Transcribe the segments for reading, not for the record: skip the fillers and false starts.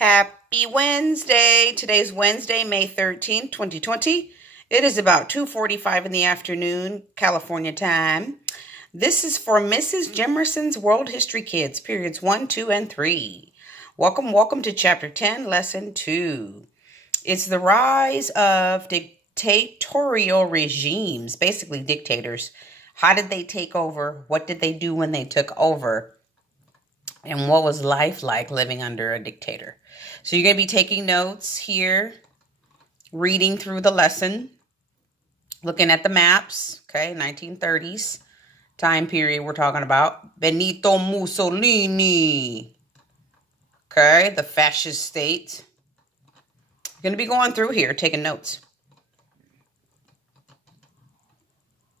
Happy Wednesday. Today's Wednesday, May 13th, 2020. It is about 2:45 in the afternoon, California time. This is for Mrs. Jemerson's World History Kids, periods 1, 2, and 3. Welcome to Chapter 10, Lesson 2. It's the rise of dictatorial regimes, basically dictators. How did they take over? What did they do when they took over? And what was life like living under a dictator? So you're going to be taking notes here, reading through the lesson, looking at the maps, okay, 1930s time period we're talking about. Benito Mussolini, okay, the fascist state. You're going to be going through here, taking notes.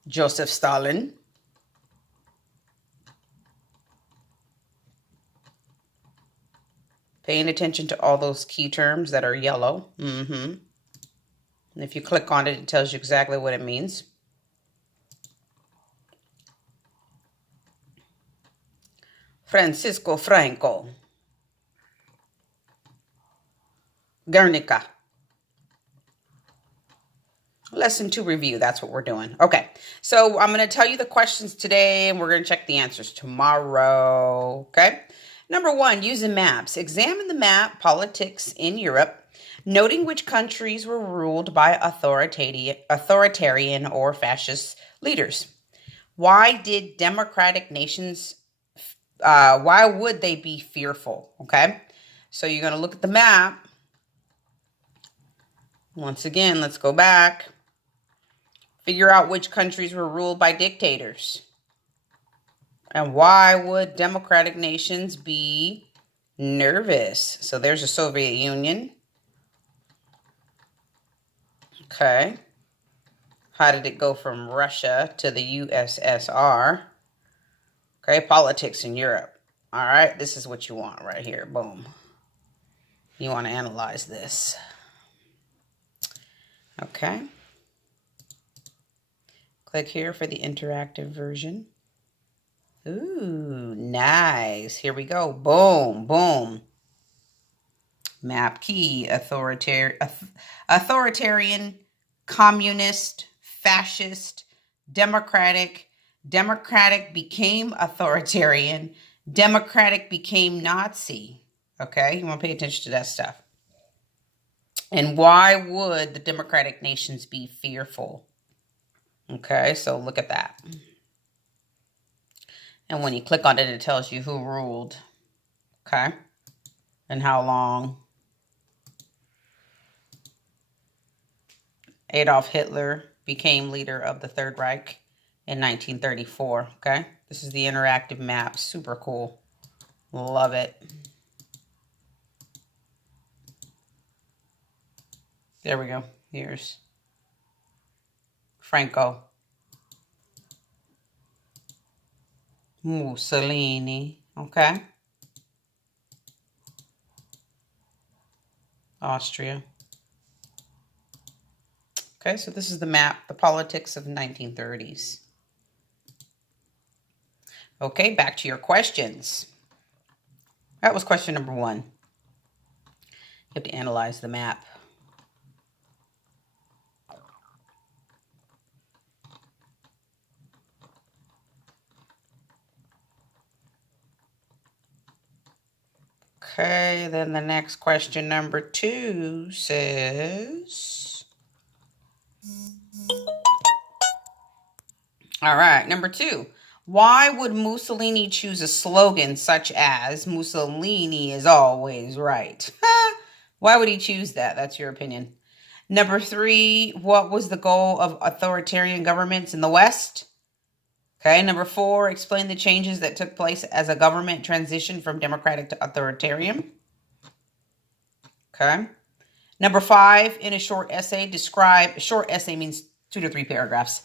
Joseph Stalin. Paying attention to all those key terms that are yellow. And if you click on it, it tells you exactly what it means. Francisco Franco. Guernica. Lesson 2 review. That's what we're doing. Okay. So I'm going to tell you the questions today, and we're going to check the answers tomorrow. Okay. Number 1, using maps. Examine the map politics in Europe, noting which countries were ruled by authoritarian or fascist leaders. Why did democratic nations, why would they be fearful? Okay, so you're going to look at the map. Once again, let's go back. Figure out which countries were ruled by dictators. And why would democratic nations be nervous? So there's the Soviet Union. Okay. How did it go from Russia to the USSR? Okay, politics in Europe. All right, this is what you want right here. Boom. You want to analyze this. Okay. Click here for the interactive version. Ooh, nice. Here we go. Boom, boom. Map key, authoritarian, communist, fascist, democratic. Democratic became authoritarian. Democratic became Nazi. Okay, you want to pay attention to that stuff. And why would the democratic nations be fearful? Okay, so look at that. And when you click on it, it tells you who ruled, okay, and how long. Adolf Hitler became leader of the Third Reich in 1934, okay? This is the interactive map. Super cool. Love it. There we go. Here's Franco. Mussolini, okay? Austria. Okay, so this is the map, the politics of the 1930s. Okay, back to your questions. That was question number 1. You have to analyze the map. Okay, then the next question, number 2, says... All right, number 2. Why would Mussolini choose a slogan such as, Mussolini is always right? Why would he choose that? That's your opinion. Number 3, what was the goal of authoritarian governments in the West? Okay, number 4, explain the changes that took place as a government transitioned from democratic to authoritarian. Okay. Number 5, in a short essay, describe, short essay means 2 to 3 paragraphs.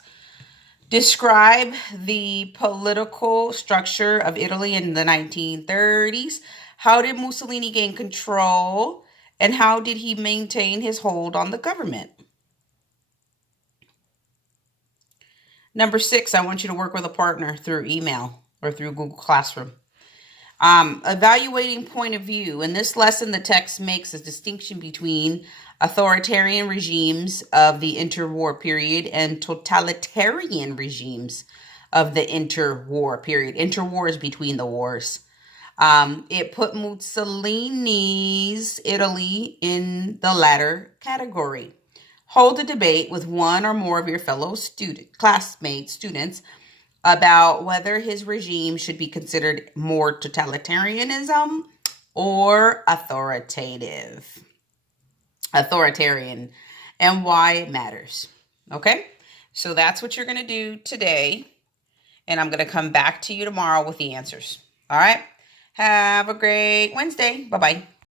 Describe the political structure of Italy in the 1930s. How did Mussolini gain control? And how did he maintain his hold on the government? Number 6, I want you to work with a partner through email or through Google Classroom. Evaluating point of view. In this lesson, the text makes a distinction between authoritarian regimes of the interwar period and totalitarian regimes of the interwar period. Interwar is between the wars. It put Mussolini's Italy in the latter category. Hold a debate with one or more of your fellow students about whether his regime should be considered more totalitarianism or authoritarian, and why it matters. Okay? So that's what you're going to do today, and I'm going to come back to you tomorrow with the answers. All right? Have a great Wednesday. Bye-bye.